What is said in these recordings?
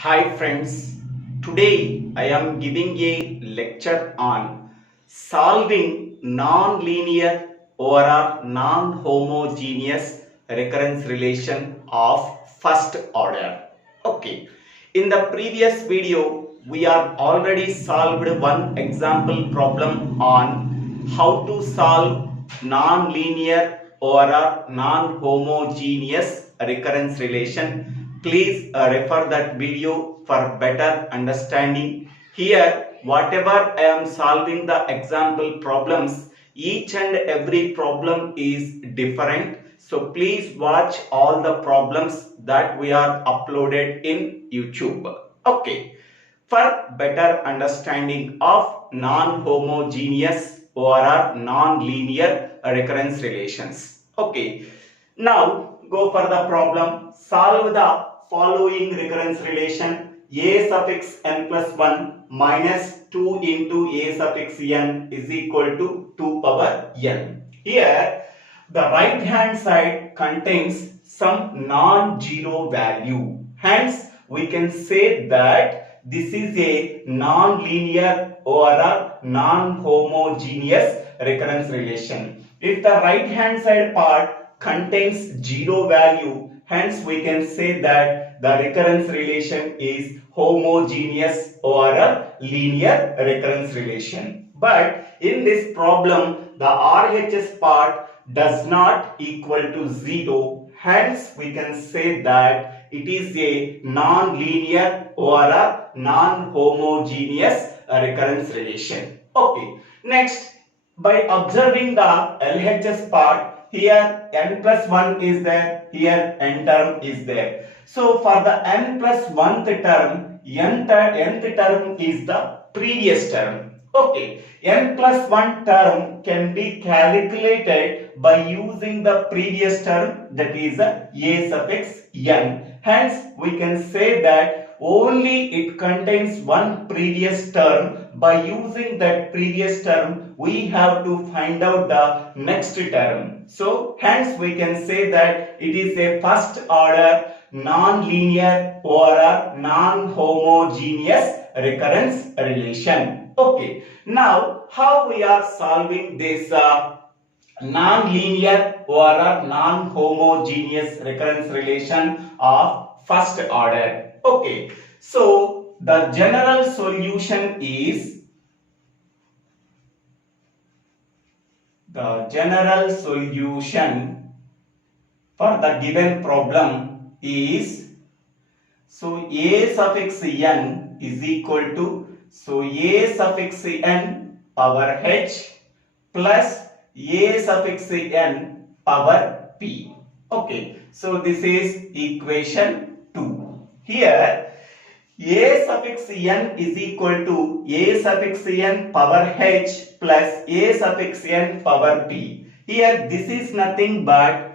Hi friends, today I am giving a lecture on solving non-linear or non-homogeneous recurrence relation of first order. Okay, in the previous video we are already solved one example problem on how to solve non-linear or non-homogeneous recurrence relation. Please refer that video for better understanding. Here, whatever I am solving the example problems, each and every problem is different. So please watch all the problems that we are uploaded in YouTube. Okay. For better understanding of non-homogeneous or non-linear recurrence relations. Okay. Now go for the problem. Solve the following recurrence relation: a suffix n plus 1 minus 2 into a suffix n is equal to 2 power n. Here the right hand side contains some non-zero value. Hence we can say that this is a non-linear or a non-homogeneous recurrence relation. If the right hand side part contains zero value, hence we can say that the recurrence relation is homogeneous or a linear recurrence relation. But in this problem, the RHS part does not equal to 0. Hence, we can say that it is a non-linear or a non-homogeneous recurrence relation. Okay. Next, by observing the LHS part, here n plus 1 is there, here n term is there. So for the n plus 1th term, nth term is the previous term. Okay, n plus 1 term can be calculated by using the previous term, that is a suffix n. Hence, we can say that only it contains one previous term. By using that previous term, we have to find out the next term. So, hence we can say that it is a first order non-linear or a non-homogeneous recurrence relation. Okay. Now, how we are solving this non-linear or a non-homogeneous recurrence relation of first order? Okay. So, the general solution is for the given problem is, so a suffix n is equal to, so a suffix n power h plus a suffix n power p. Okay, so this is equation 2. Here a suffix n is equal to a suffix n power h plus a suffix n power p. Here this is nothing but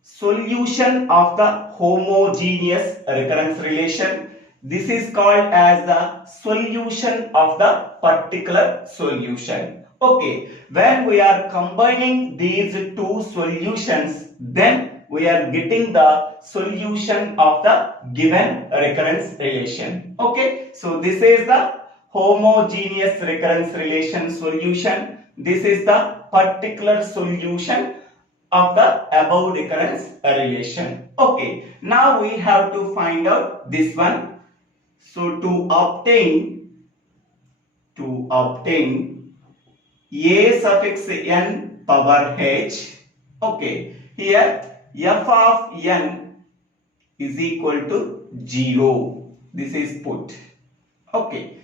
solution of the homogeneous recurrence relation. This is called as the solution of the particular solution. Okay, when we are combining these two solutions, then we are getting the solution of the given recurrence relation. Okay, so this is the homogeneous recurrence relation solution. This is the particular solution of the above recurrence relation. Okay, now we have to find out this one. So to obtain a suffix n power h, okay, here f of n is equal to 0. This is put. Okay,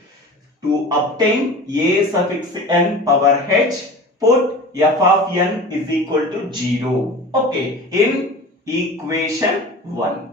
to obtain a suffix n power h, put f of n is equal to 0. Okay, in equation 1.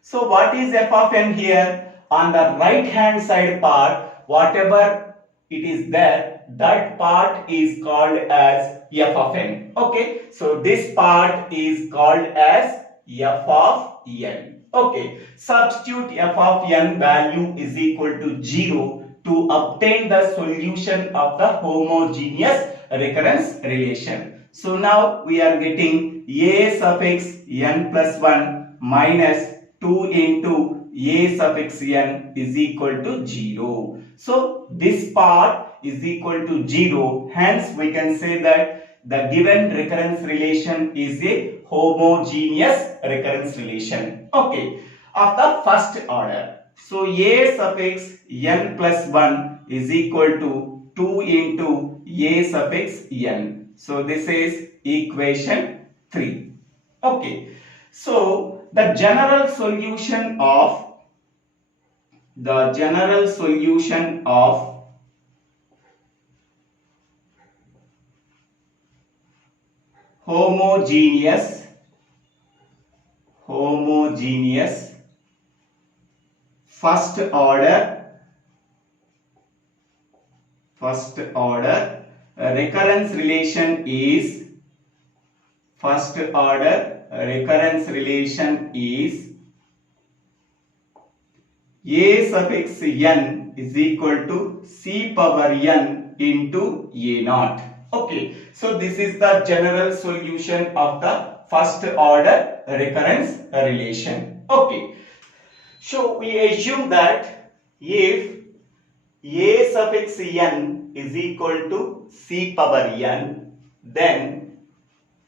So what is f of n here? On the right hand side part, whatever it is there, that part is called as f of n. Okay, so this part is called as f of n. Okay, substitute f of n value is equal to 0 to obtain the solution of the homogeneous recurrence relation. So now we are getting a suffix n plus 1 minus 2 into a suffix n is equal to 0. So this part is equal to 0. Hence we can say that the given recurrence relation is a homogeneous recurrence relation. Okay. Of the first order. So a suffix n plus 1 is equal to 2 into a suffix n. So this is equation 3. Okay. So the general solution of homogeneous first order recurrence relation is a suffix n is equal to c power n into a naught. Okay, so this is the general solution of the first order recurrence relation. Okay, so we assume that if a suffix n is equal to c power n, then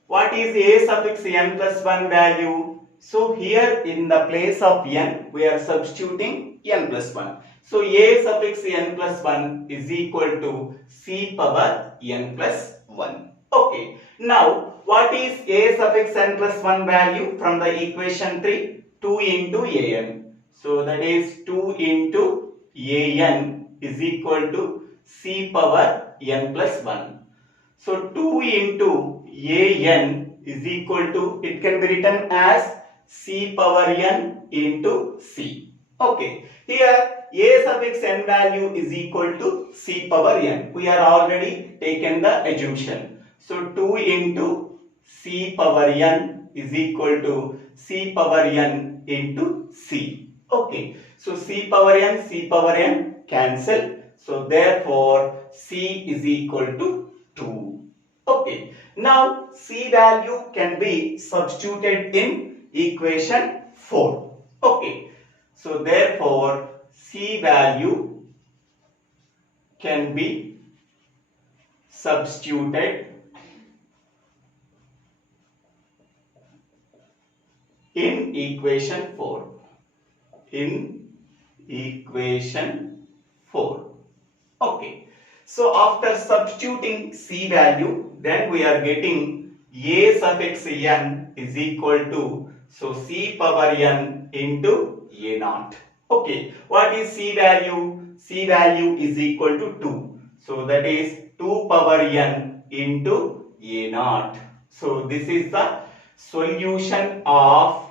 what is a suffix n plus 1 value? So here in the place of n we are substituting n plus 1. So a suffix n plus 1 is equal to c power n plus 1. Okay. Now what is a suffix n plus 1 value from the equation 3? 2 into an. So that is 2 into an is equal to c power n plus 1. So 2 into an is equal to, it can be written as c power n into c. Okay. Here a suffix n value is equal to c power n. We are already taken the assumption. So 2 into c power n is equal to c power n into c. Okay. So c power n cancel. So therefore c is equal to 2. Okay. Now c value can be substituted in equation 4. Okay. So therefore c value can be substituted in equation 4. Okay. So after substituting c value, then we are getting a suffix n is equal to, so c power n into a naught. Okay. What is c value? C value is equal to 2. So that is 2 power n into a naught. So this is the solution of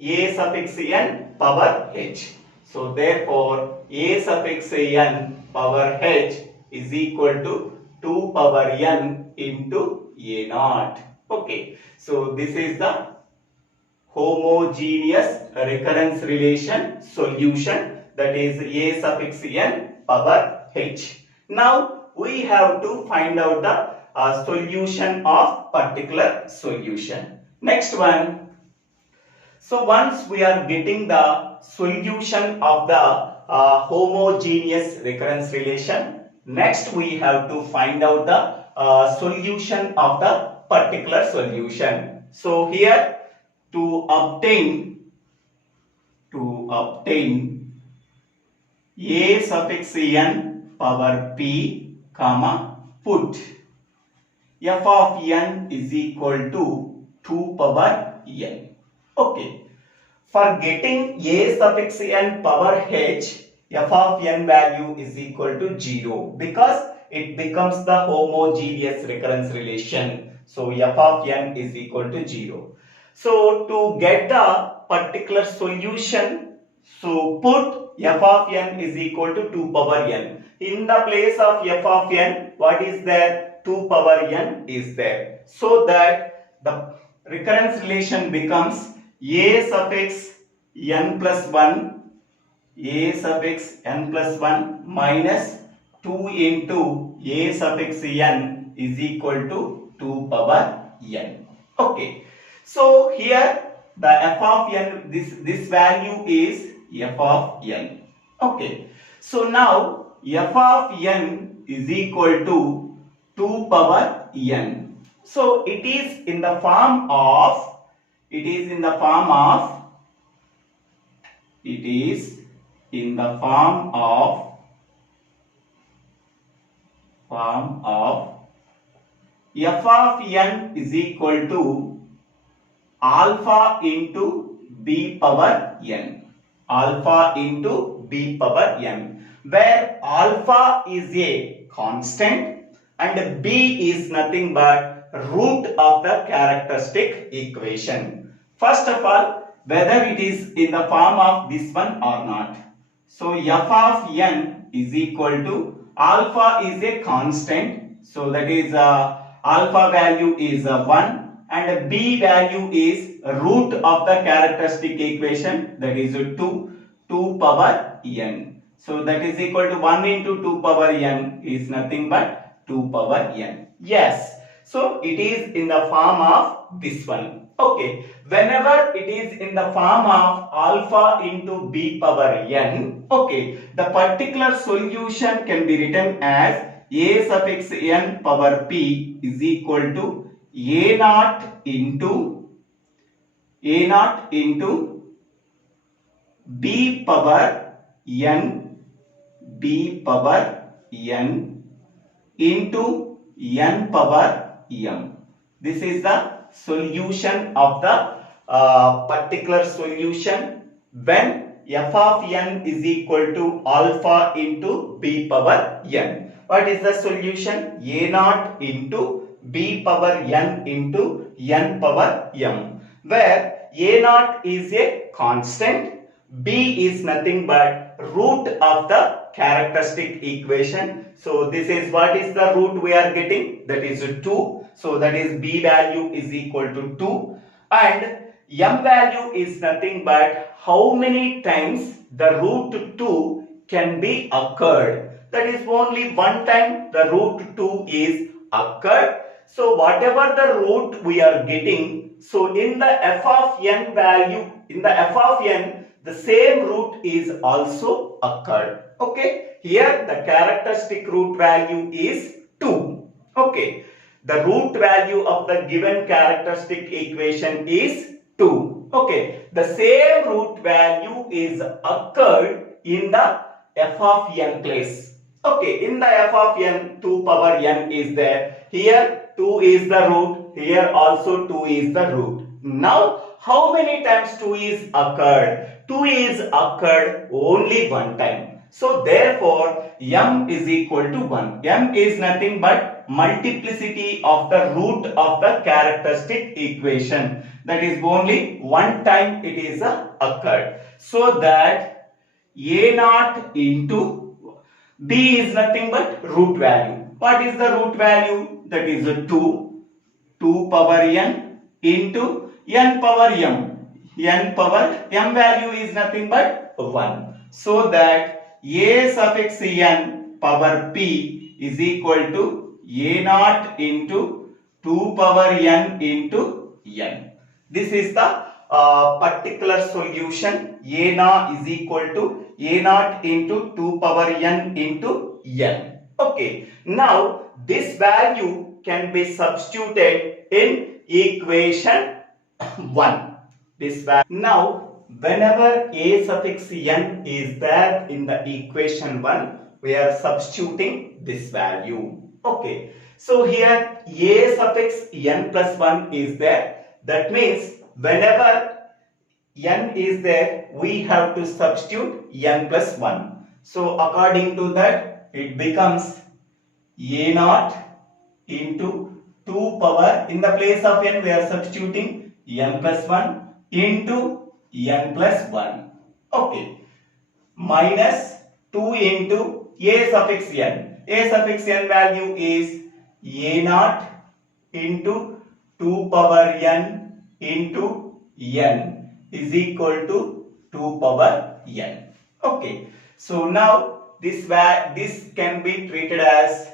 a suffix n power h. So therefore a suffix n power h is equal to 2 power n into a naught. Okay. So this is the homogeneous recurrence relation solution, that is a suffix n power h. Now we have to find out the solution of particular solution. Next one. So once we are getting the solution of the homogeneous recurrence relation, next we have to find out the solution of the particular solution. So here to obtain a suffix n power p comma put f of n is equal to 2 power n. Okay. For getting a suffix n power h, f of n value is equal to 0 because it becomes the homogeneous recurrence relation. So f of n is equal to 0. So to get the particular solution, so put f of n is equal to 2 power n. In the place of f of n, what is there? 2 power n is there. So that the recurrence relation becomes a suffix n plus 1 minus 2 into a suffix n is equal to 2 power n. Okay. So here the f of n, this value is f of n. Okay, so now f of n is equal to 2 power n. So it is in the form of, it is in the form of f of n is equal to alpha into b power n. Alpha into b power n, where alpha is a constant and b is nothing but root of the characteristic equation. First of all, whether it is in the form of this one or not. So f of n is equal to, alpha is a constant, so that is alpha value is 1 and b value is root of the characteristic equation, that is 2 power n. So that is equal to 1 into 2 power n is nothing but 2 power n. Yes, so it is in the form of this one. Okay, whenever it is in the form of alpha into b power n, okay, the particular solution can be written as a suffix n power p is equal to a naught into b power n into n power m. This is the solution of the particular solution when f of n is equal to alpha into b power n. What is the solution? A naught into b power n into n power m, where a naught is a constant, b is nothing but root of the characteristic equation. So this is what is the root we are getting, that is 2. So that is b value is equal to 2 and m value is nothing but how many times the root 2 can be occurred. That is only one time the root 2 is occurred. So whatever the root we are getting, so in the f of n value, in the f of n, the same root is also occurred. Okay, here the characteristic root value is 2. Okay, the root value of the given characteristic equation is 2. Okay, the same root value is occurred in the f of n place. Okay, in the f of n, 2 power n is there. Here 2 is the root, here also 2 is the root. Now how many times 2 is occurred? 2 is occurred only one time. So therefore m is equal to 1. M is nothing but multiplicity of the root of the characteristic equation. That is only one time it is occurred. So that a naught into b is nothing but root value. What is the root value? That is 2 power n into n power m. N power m value is nothing but 1. So that a suffix n power p is equal to a naught into 2 power n into n. This is the particular solution. A naught is equal to a naught into 2 power n into n. Okay, now this value can be substituted in equation 1. This value. Now whenever a suffix n is there in the equation 1, we are substituting this value. Okay, so here a suffix n plus 1 is there. That means whenever n is there, we have to substitute n plus 1. So according to that, it becomes a naught into 2 power, in the place of n we are substituting n plus 1 into n plus 1. Okay, minus 2 into a suffix n. A suffix n value is a naught into 2 power n into n is equal to 2 power n. Okay, so now this can be treated as,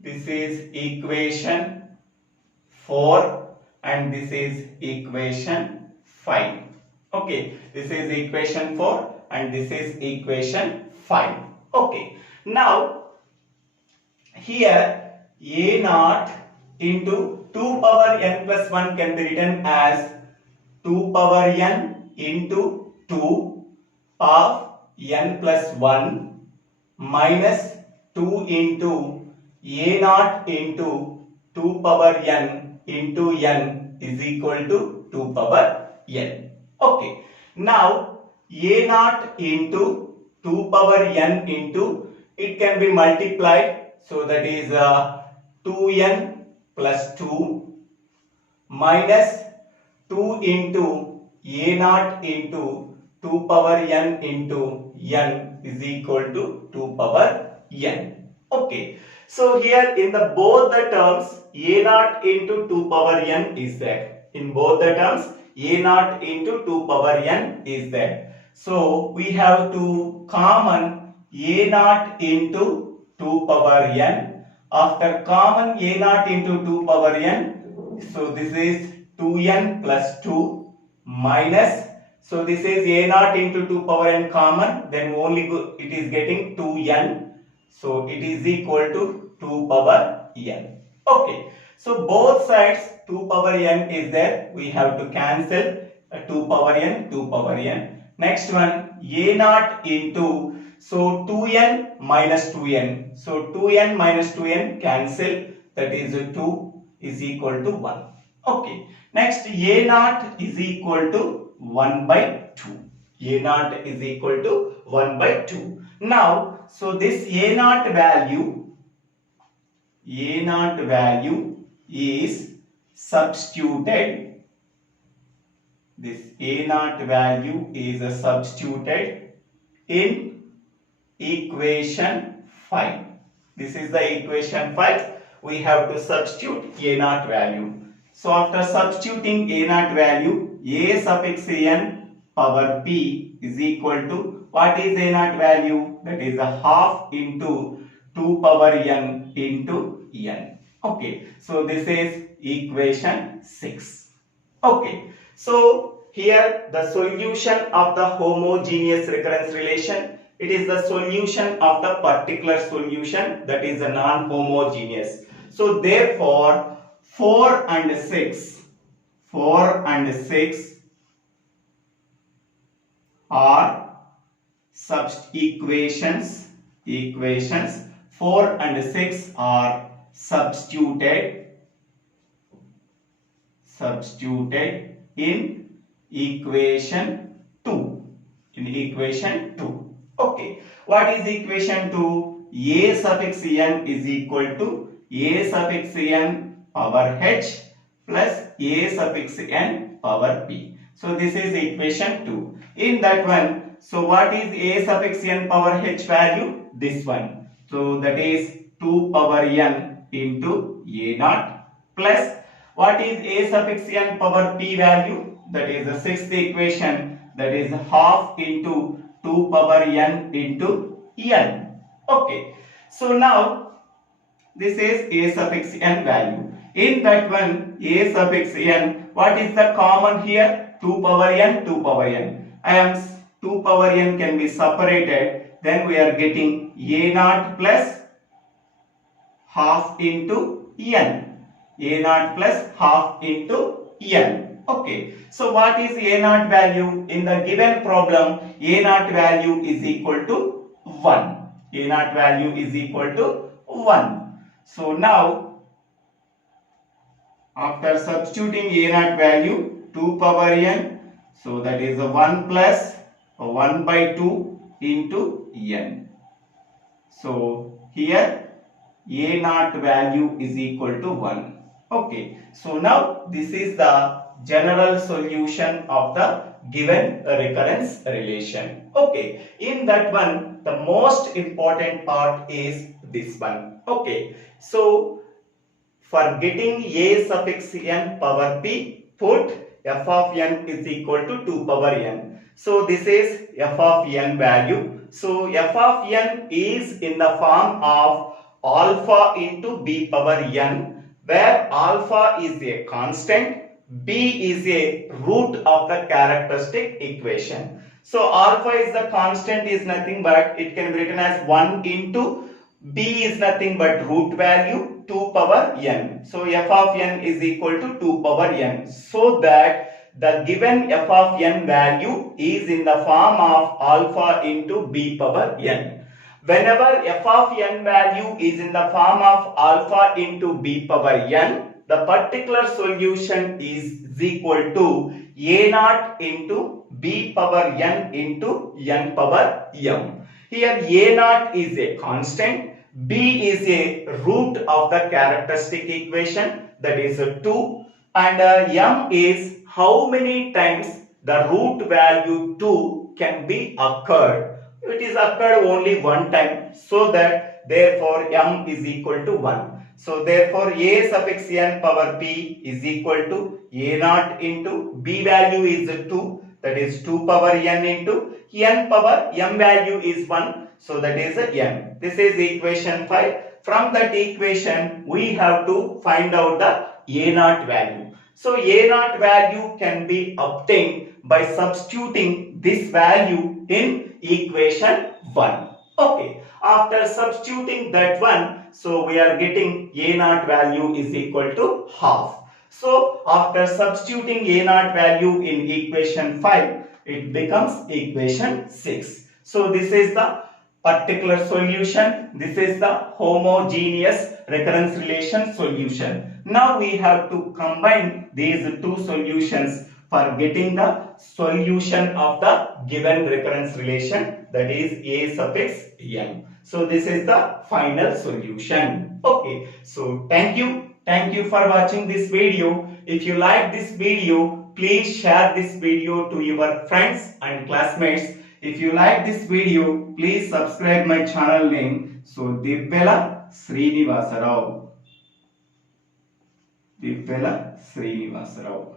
this is equation 4 and this is equation 5. Okay, this is equation 4 and this is equation 5. Okay, now here a naught into 2 power n plus 1 can be written as 2 power n into 2 of n plus 1 minus 2 into a naught into 2 power n into n is equal to 2 power n. Okay, now a naught into 2 power n into, it can be multiplied, so that is 2n plus 2 minus 2 into a naught into 2 power n into n is equal to 2 power n. Okay, so here in the both the terms a naught into 2 power n is there. In both the terms a naught into 2 power n is there. So we have to common a naught into 2 power n. After common a naught into 2 power n, so this is 2n plus 2 minus, so this is a naught into 2 power n common, then only it is getting 2n, so it is equal to 2 power n. Okay, so both sides 2 power n is there, we have to cancel 2 power n, 2 power n. Next one a naught into, so 2n minus 2n, so 2n minus 2n cancel, that is 2 is equal to 1. Okay, next a naught is equal to 1 by 2. A naught is equal to 1 by 2. Now, so this a naught value is substituted. This a naught value is substituted in equation 5. This is the equation 5. We have to substitute a naught value. So after substituting a naught value, a suffix n power p is equal to, what is a naught value? That is a half into 2 power n into n. Okay, so this is equation 6. Okay, so here the solution of the homogeneous recurrence relation, it is the solution of the particular solution, that is a non-homogeneous. So therefore 4 and 6 are equations 4 and 6 are substituted in equation 2. Okay, what is equation 2? A suffix n is equal to a suffix n power h plus a suffix n power p. So this is equation 2. In that one, so what is a suffix n power h value? This one. So that is 2 power n into a naught plus, what is a suffix n power p value? That is the sixth equation, that is half into 2 power n into n. Okay, so now this is a suffix n value. In that one, a suffix n, what is the common here? 2 power n, 2 power n. 2 power n can be separated, then we are getting a naught plus half into n. A naught plus half into n. Okay, so what is a naught value? In the given problem, a naught value is equal to 1. A naught value is equal to 1. So now, after substituting a naught value, 2 power n, so that is a 1 plus 1 by 2 into n. So here a naught value is equal to 1. Okay, so now this is the general solution of the given recurrence relation. Okay, in that one, the most important part is this one. Okay, so for getting a suffix n power p, put f of n is equal to 2 power n. So this is f of n value. So f of n is in the form of alpha into b power n, where alpha is a constant B is a root of the characteristic equation. So alpha is the constant, is nothing but it can be written as 1 into B is nothing but root value 2 power n. So f of n is equal to 2 power n. So that the given f of n value is in the form of alpha into B power n. Whenever f of n value is in the form of alpha into B power n, the particular solution is equal to a naught into B power n into n power m. Here a naught is a constant, B is a root of the characteristic equation, that is 2, and m is how many times the root value 2 can be occurred. It is occurred only one time, so that therefore m is equal to 1. So therefore a suffix n power p is equal to a naught into b value is 2, that is 2 power n into n power m value is 1, so that is n. This is equation 5. From that equation we have to find out the a naught value. So a naught value can be obtained by substituting this value in equation 1. Okay, after substituting that one, so we are getting a naught value is equal to half. So after substituting a naught value in equation 5, it becomes equation 6. So this is the particular solution. This is the homogeneous recurrence relation solution. Now we have to combine these two solutions for getting the solution of the given recurrence relation, that is a suffix n. So this is the final solution. Okay, so thank you for watching this video. If you like this video, please share this video to your friends and classmates. If you like this video, please subscribe my channel name. So Divvela Srinivasarao. Divvela Srinivasarao.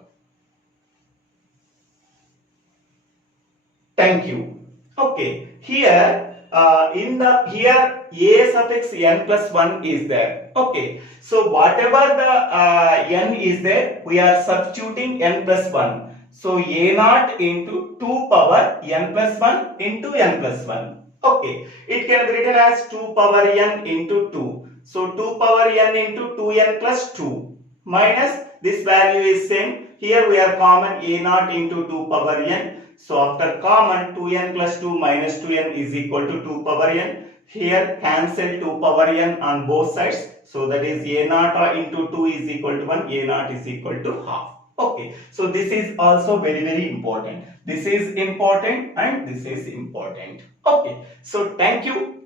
Thank you. Okay, here here a suffix n plus 1 is there. Okay, so whatever the n is there, we are substituting n plus 1. So a naught into 2 power n plus 1 into n plus 1. Okay, it can be written as 2 power n into 2. So 2 power n into 2n plus 2 minus this value is same. Here we are common a naught into 2 power n. So after common 2n plus 2 minus 2n is equal to 2 power n. Here cancel 2 power n on both sides. So that is a naught into 2 is equal to 1. A naught is equal to half. Okay. So this is also very important. This is important and this is important. Okay. So thank you.